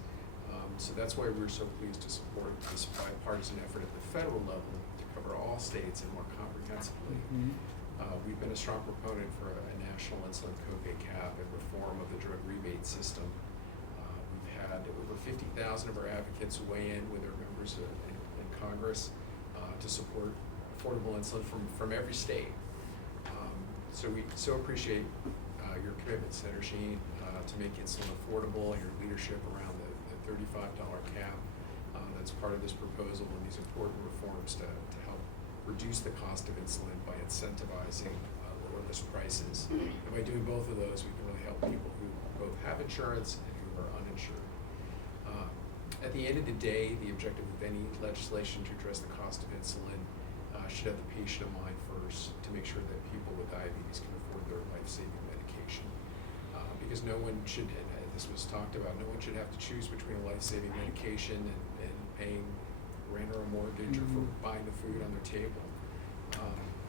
So that's why we're so pleased to support this bipartisan effort at the federal level to cover all states and more comprehensively. We've been a strong proponent for a national insulin copay cap and reform of the drug rebate system. We've had over 50,000 of our advocates weigh in with their members in Congress to support affordable insulin from every state. So we so appreciate your commitment, Senator Shaheen, to make insulin affordable, your leadership around the $35 cap that's part of this proposal, and these important reforms to help reduce the cost of insulin by incentivizing lower list prices. And by doing both of those, we can really help people who both have insurance and who are uninsured. At the end of the day, the objective of any legislation to address the cost of insulin should have the patient in mind first, to make sure that people with diabetes can afford their life-saving medication. Because no one should, and this was talked about, no one should have to choose between a life-saving medication and paying rent or a mortgage or for buying the food on their table.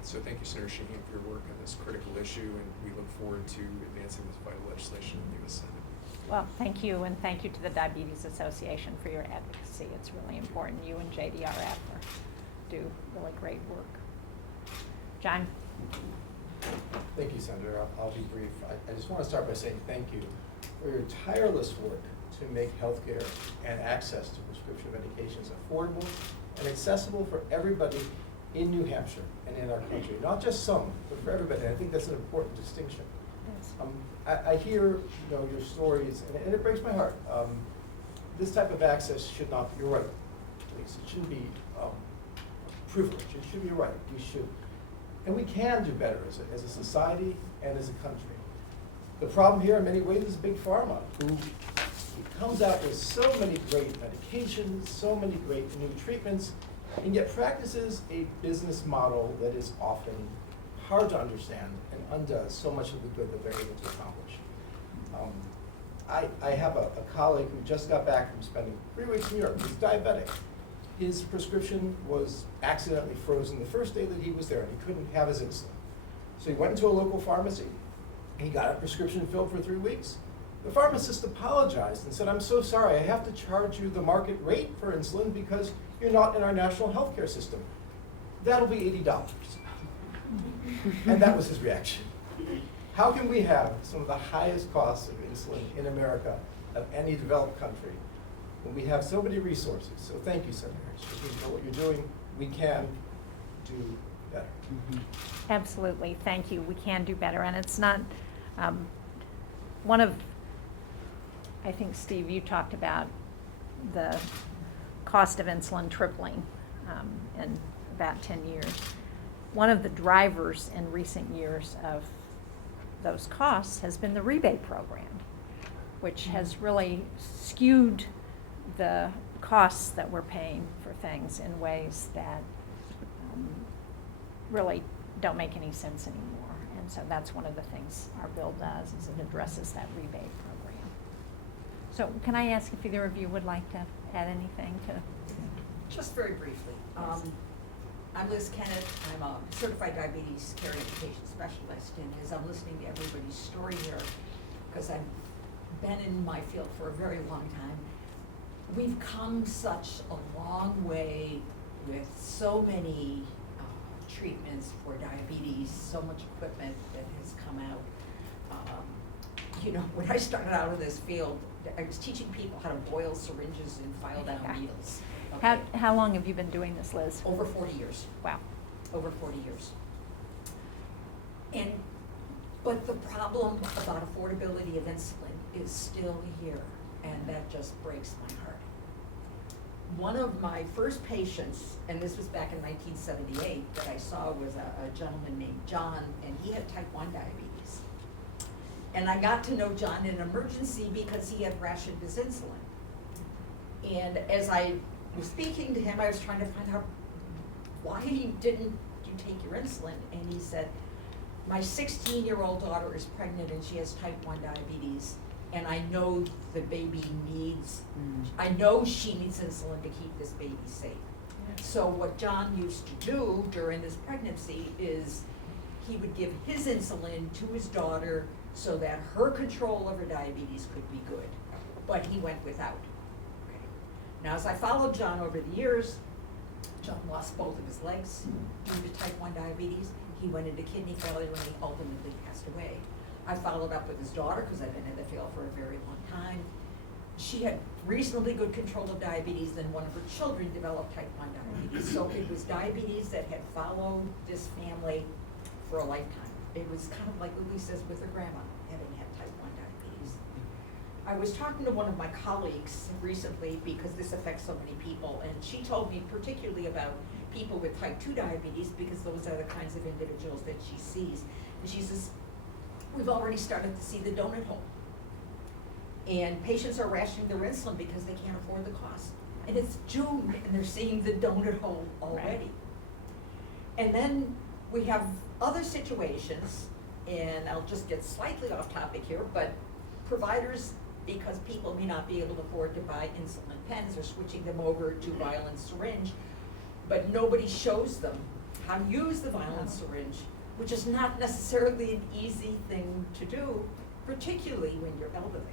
So thank you, Senator Shaheen, for your work on this critical issue, and we look forward to advancing this vital legislation in the U.S. Senate. Well, thank you, and thank you to the Diabetes Association for your advocacy. It's really important. You and JDRF do really great work. John? Thank you, Senator. I'll be brief. I just want to start by saying thank you for your tireless work to make healthcare and access to prescription medications affordable and accessible for everybody in New Hampshire and in our country. Not just some, but for everybody. And I think that's an important distinction. Yes. I hear your stories, and it breaks my heart. This type of access should not be, you're right, please, it shouldn't be privilege. It should be a right. We should. And we can do better as a society and as a country. The problem here in many ways is Big Pharma, who comes out with so many great medications, so many great new treatments, and yet practices a business model that is often hard to understand and undoes so much of the good that they're able to accomplish. I have a colleague who just got back from spending 3 weeks in Europe. He's diabetic. His prescription was accidentally frozen the first day that he was there, and he couldn't have his insulin. So he went into a local pharmacy. He got a prescription filled for 3 weeks. The pharmacist apologized and said, "I'm so sorry, I have to charge you the market rate for insulin because you're not in our national healthcare system. That'll be $80. And that was his reaction. How can we have some of the highest costs of insulin in America of any developed country when we have so many resources? So thank you, Senator Shaheen, for what you're doing. We can do better. Absolutely, thank you. We can do better, and it's not I think, Steve, you talked about the cost of insulin tripling in about 10 years. One of the drivers in recent years of those costs has been the rebate program, which has really skewed the costs that we're paying for things in ways that really don't make any sense anymore. And so that's one of the things our bill does, is it addresses that rebate program. So can I ask if either of you would like to add anything to? Just very briefly. I'm Liz Kennett. I'm a certified diabetes care and education specialist, and as I'm listening to everybody's story here, because I've been in my field for a very long time, we've come such a long way with so many treatments for diabetes, so much equipment that has come out. When I started out in this field, I was teaching people how to boil syringes and file down needles. Okay. How long have you been doing this, Liz? Over 40 years. Wow. Over 40 years. But the problem about affordability of insulin is still here, and that just breaks my heart. One of my first patients, and this was back in 1978, that I saw was a gentleman named John, and he had type 1 diabetes. And I got to know John in an emergency because he had rationed his insulin. And as I was speaking to him, I was trying to find out, why didn't you take your insulin? And he said, my 16-year-old daughter is pregnant and she has type 1 diabetes, and I know the baby needs, I know she needs insulin to keep this baby safe. So what John used to do during this pregnancy is he would give his insulin to his daughter so that her control of her diabetes could be good, but he went without. Okay. Now, as I followed John over the years, John lost both of his legs due to type 1 diabetes. He went into kidney failure and he ultimately passed away. I followed up with his daughter because I've been in the field for a very long time. She had reasonably good control of diabetes, then one of her children developed type 1 diabetes. So it was diabetes that had followed this family for a lifetime. It was kind of like Lily says with her grandma, having had type 1 diabetes. I was talking to one of my colleagues recently because this affects so many people, and she told me particularly about people with type 2 diabetes because those are the kinds of individuals that she sees. And she says, we've already started to see the donut hole. And patients are rationing their insulin because they can't afford the cost. And it's June and they're seeing the donut hole already. Right. And then we have other situations, and I'll just get slightly off topic here, but providers, because people may not be able to afford to buy insulin pens, are switching them over to vial and syringe, but nobody shows them how to use the vial and syringe, which is not necessarily an easy thing to do, particularly when you're elderly.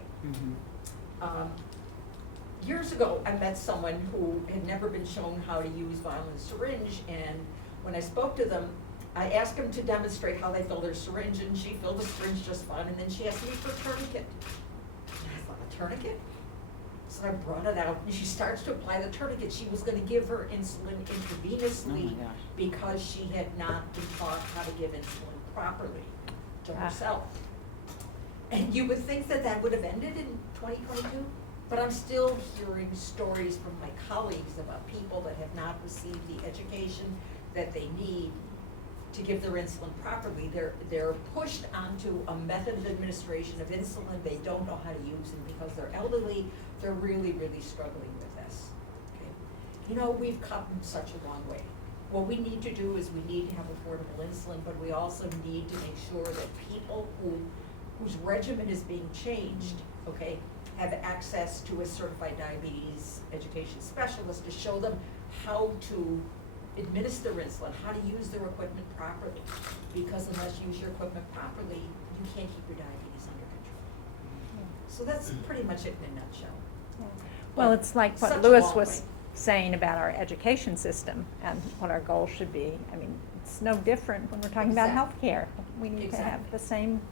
Years ago, I met someone who had never been shown how to use vial and syringe, and when I spoke to them, I asked them to demonstrate how they fill their syringe, and she filled the syringe just fine, and then she asked me for a tourniquet. And I thought, a tourniquet? So I brought it out, and she starts to apply the tourniquet. She was gonna give her insulin intravenously because she had not been taught how to give insulin properly to herself. And you would think that that would have ended in 2022, but I'm still hearing stories from my colleagues about people that have not received the education that they need to give their insulin properly. They're pushed onto a method of administration of insulin they don't know how to use, and because they're elderly, they're really, really struggling with this. Okay? You know, we've come such a long way. What we need to do is we need to have affordable insulin, but we also need to make sure that people whose regimen is being changed, okay, have access to a certified diabetes education specialist to show them how to administer insulin, how to use their equipment properly. Because unless you use your equipment properly, you can't keep your diabetes under control. So that's pretty much it in a nutshell. Well, it's like what Lewis was saying about our education system and what our goal should be. I mean, it's no different when we're talking about healthcare. We need to have the same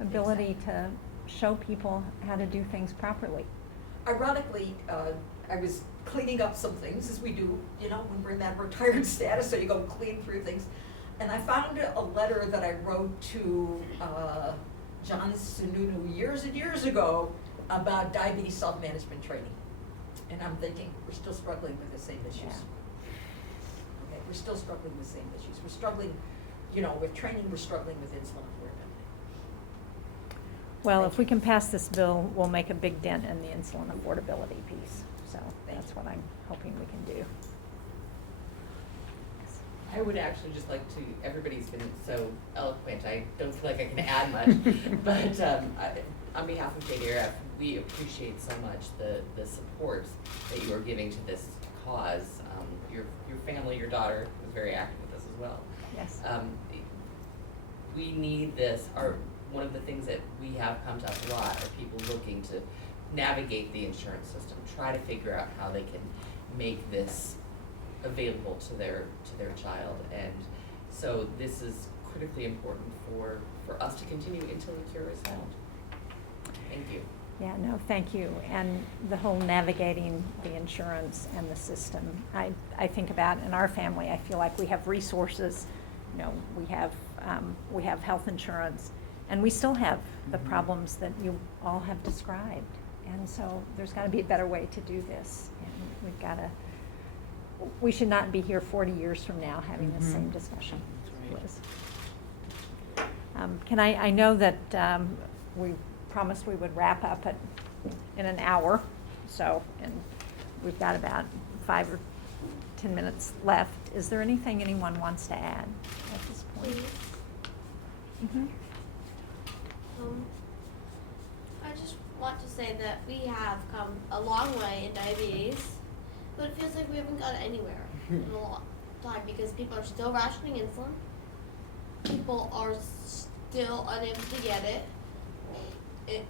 ability to show people how to do things properly. Ironically, I was cleaning up some things, as we do, you know, when we're in that retired status, so you go clean through things. And I found a letter that I wrote to John Sununu years and years ago about diabetes self-management training. And I'm thinking, we're still struggling with the same issues. Yeah. Okay, we're still struggling with the same issues. We're struggling, you know, with training, we're struggling with insulin affordability. Well, if we can pass this bill, we'll make a big dent in the insulin affordability piece. So that's what I'm hoping we can do. I would actually just like to, everybody's been so eloquent, I don't feel like I can add much, but on behalf of JDRF, we appreciate so much the support that you are giving to this cause. Your family, your daughter was very active with this as well. Yes. We need this. One of the things that we have come to us a lot are people looking to navigate the insurance system, try to figure out how they can make this available to their child. And so this is critically important for us to continue until the cure is found. Thank you. Yeah, no, thank you. And the whole navigating the insurance and the system, I think about in our family, I feel like we have resources, you know, we have health insurance, and we still have the problems that you all have described. And so there's got to be a better way to do this. And we should not be here 40 years from now having the same discussion. Liz. I know that we promised we would wrap up in an hour, so, and we've got about 5 or 10 minutes left. Is there anything anyone wants to add at this point? Please. Mm-hmm. I just want to say that we have come a long way in diabetes, but it feels like we haven't got anywhere in a long time because people are still rationing insulin. People are still unable to get it.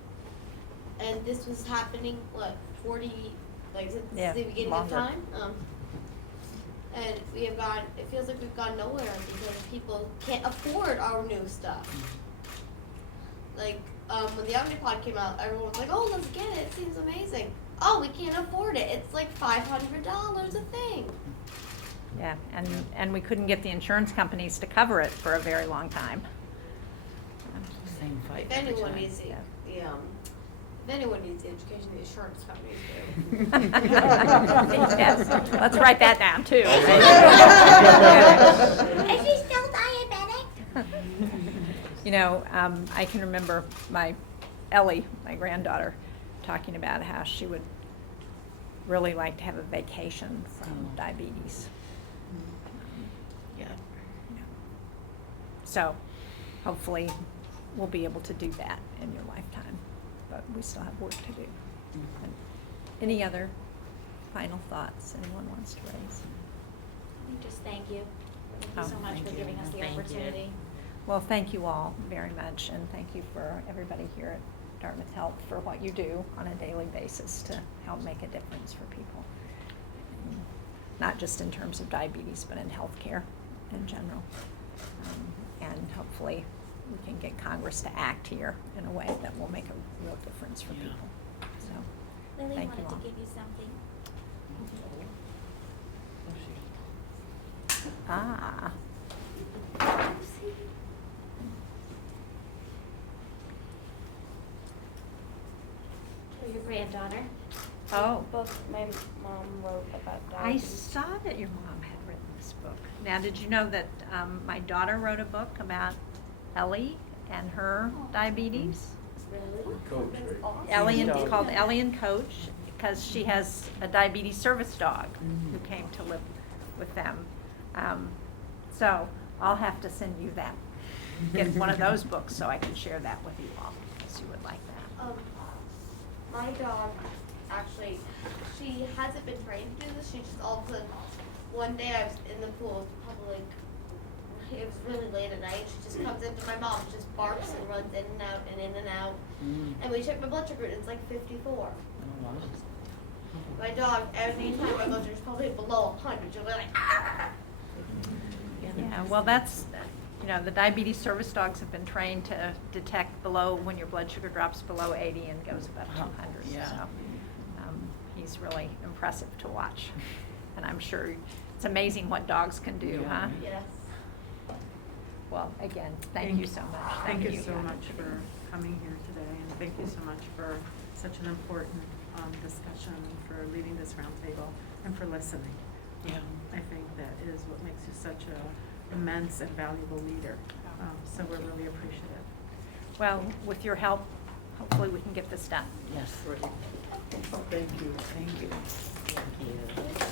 And this was happening, what, 40, like since Yeah, the beginning longer. of time? And we have gone, it feels like we've gone nowhere because people can't afford our new stuff. Like, when the Omnipod came out, everyone was like, oh, let's get it. It seems amazing. Oh, we can't afford it. It's like $500 a thing. Yeah, and we couldn't get the insurance companies to cover it for a very long time. Same fight If every anyone time. needs if anyone needs the education, the insurance companies do. Yes, let's write that down too. Is she still diabetic? You know, I can remember Ellie, my granddaughter, talking about how she would really like to have a vacation from diabetes. Yeah. So hopefully we'll be able to do that in your lifetime, but we still have work to do. And any other final thoughts anyone wants to raise? I think just thank you. Thank you Oh, so much thank for you. giving us the Thank you. opportunity. Well, thank you all very much, and thank you for everybody here at Dartmouth Health for what you do on a daily basis to help make a difference for people. And not just in terms of diabetes, but in healthcare in general. And hopefully we can get Congress to act here in a way that will make a real difference for Yeah. people. So, Lily thank you wanted to all. give you something. Ah. For your granddaughter. Oh. Book my mom wrote about I diabetes. saw that your mom had written this book. Now, did you know that my daughter wrote a book about Ellie and her diabetes? Really? Coach, right? Ellie and, Dog. it's called Ellie and Coach, because she has a diabetes service dog who came to live with them. So I'll have to send you that, get one of those books so I can share that with you all, if you would like that. My dog, actually, she hasn't been trained to do this. She just all of a sudden, one day I was in the pool, probably like, it was really late at night. She just comes into my mom, just barks and runs in and out and in and out. And we checked my blood sugar, and it's like 54. Oh, wow. My dog, every time my blood sugar is probably below 100, she'll be like, ah! Yeah, well, that's, you know, the diabetes service dogs have been trained to detect below, when your blood sugar drops below 80 and goes above 200. Yeah. So he's really impressive to watch. And I'm sure it's amazing what dogs can do, Yeah. huh? Yes. Well, again, thank you so much. Thank you so much for coming here today, and thank you so much for such an important discussion, and for leading this roundtable, and for listening. Yeah. I think that is what makes you such a immense and valuable leader. So we're really appreciative. Well, with your help, hopefully we can get this done. Yes. Thank you. Thank you. Thank you.